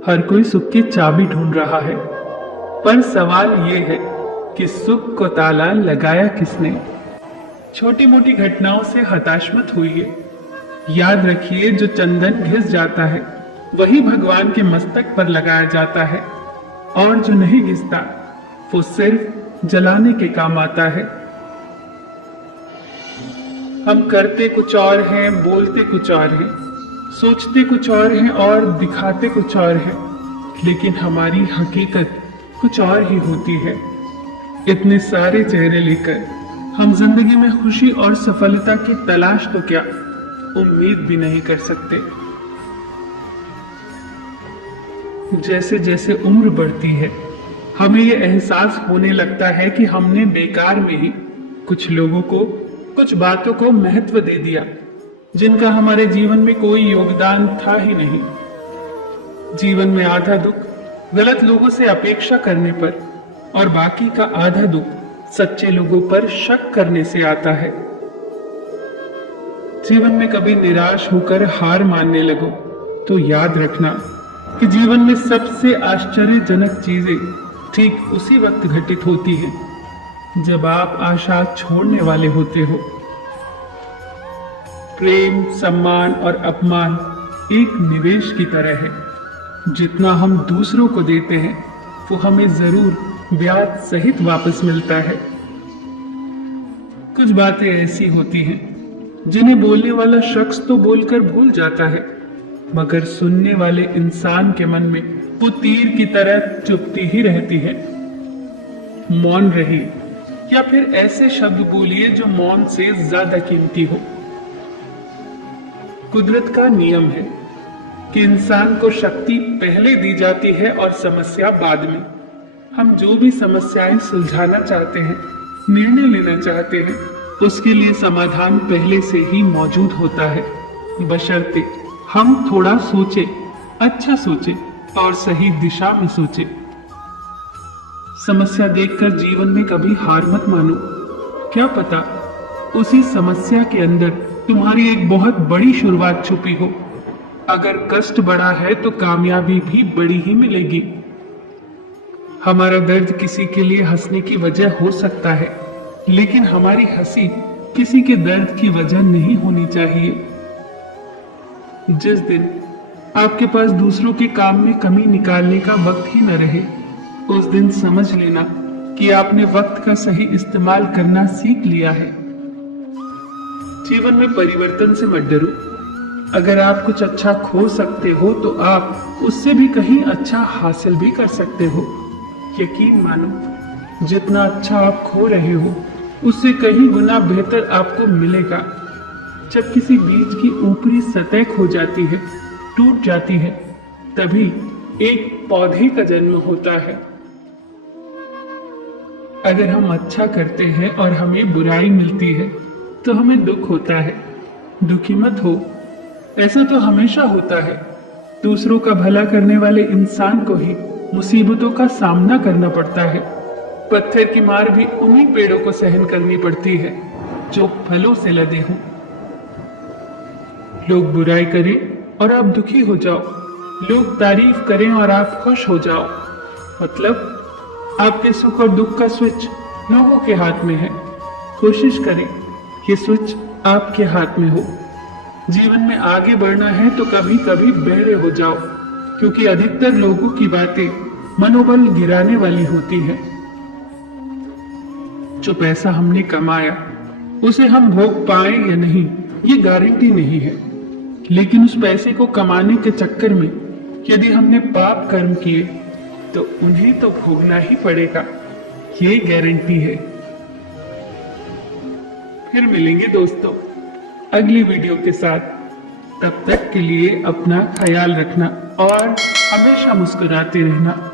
हर कोई सुख की चाबी ढूंढ रहा है, पर सवाल ये है कि सुख को ताला लगाया किसने। छोटी मोटी घटनाओं से हताश मत होइए। याद रखिए, जो चंदन घिस जाता है वही भगवान के मस्तक पर लगाया जाता है, और जो नहीं घिसता वो सिर्फ जलाने के काम आता है। हम करते कुछ और हैं, बोलते कुछ और हैं, सोचते कुछ और हैं और दिखाते कुछ और हैं, लेकिन हमारी हकीकत कुछ और ही होती है। इतने सारे चेहरे लेकर हम जिंदगी में खुशी और सफलता की तलाश तो क्या उम्मीद भी नहीं कर सकते। जैसे जैसे उम्र बढ़ती है, हमें ये एहसास होने लगता है कि हमने बेकार में ही कुछ लोगों को, कुछ बातों को महत्व दे दिया जिनका हमारे जीवन में कोई योगदान था ही नहीं। जीवन में आधा दुख गलत लोगों से अपेक्षा करने पर और बाकी का आधा दुख सच्चे लोगों पर शक करने से आता है। जीवन में कभी निराश होकर हार मानने लगो तो याद रखना कि जीवन में सबसे आश्चर्यजनक चीजें ठीक उसी वक्त घटित होती हैं जब आप आशा छोड़ने वाले होते हो। प्रेम, सम्मान और अपमान एक निवेश की तरह है। जितना हम दूसरों को देते हैं वो हमें जरूर ब्याज सहित वापस मिलता है। कुछ बातें ऐसी होती हैं जिन्हें बोलने वाला शख्स तो बोलकर भूल जाता है, मगर सुनने वाले इंसान के मन में वो तीर की तरह चुभती ही रहती है। मौन रहिए, या फिर ऐसे शब्द बोलिए जो मौन से ज्यादा कीमती हो। कुदरत का नियम है कि इंसान को शक्ति पहले दी जाती है और समस्या बाद में। हम जो भी समस्याएं सुलझाना चाहते हैं, निर्णय लेना चाहते हैं, उसके लिए समाधान पहले से ही मौजूद होता है, बशर्ते हम थोड़ा सोचें, अच्छा सोचें और सही दिशा में सोचें। समस्या देखकर जीवन में कभी हार मत मानो। क्या पता उसी समस्या के अंदर तुम्हारी एक बहुत बड़ी शुरुआत छुपी हो। अगर कष्ट बड़ा है तो कामयाबी भी बड़ी ही मिलेगी। हमारा दर्द किसी के लिए हंसने की वजह हो सकता है, लेकिन हमारी हंसी किसी के दर्द की वजह नहीं होनी चाहिए। जिस दिन आपके पास दूसरों के काम में कमी निकालने का वक्त ही न रहे, उस दिन समझ लेना कि आपने वक्त का सही इस्तेमाल करना सीख लिया है। जीवन में परिवर्तन से मत डरो। अगर आप कुछ अच्छा खो सकते हो तो आप उससे भी कहीं अच्छा हासिल भी कर सकते हो। यकीन मानो, जितना अच्छा आप खो रहे हो उससे कहीं गुना बेहतर आपको मिलेगा। जब किसी बीज की ऊपरी सतह खो जाती है, टूट जाती है, तभी एक पौधे का जन्म होता है। अगर हम अच्छा करते हैं और हमें बुराई मिलती है तो हमें दुख होता है। दुखी मत हो, ऐसा तो हमेशा होता है। दूसरों का भला करने वाले इंसान को ही मुसीबतों का सामना करना पड़ता है। पत्थर की मार भी उन्हीं पेड़ों को सहन करनी पड़ती है जो फलों से लदे हों। लोग बुराई करें और आप दुखी हो जाओ, लोग तारीफ करें और आप खुश हो जाओ। मतलब आपके सुख और दुख का स्विच लोगों के हाथ में है। कोशिश करें ये स्विच आपके हाथ में हो। जीवन में आगे बढ़ना है तो कभी कभी बहरे हो जाओ, क्योंकि अधिकतर लोगों की बातें मनोबल गिराने वाली होती है। जो पैसा हमने कमाया उसे हम भोग पाए या नहीं ये गारंटी नहीं है, लेकिन उस पैसे को कमाने के चक्कर में यदि हमने पाप कर्म किए तो उन्हें तो भोगना ही पड़ेगा, ये गारंटी है। फिर मिलेंगे दोस्तों अगली वीडियो के साथ। तब तक के लिए अपना ख्याल रखना और हमेशा मुस्कुराते रहना।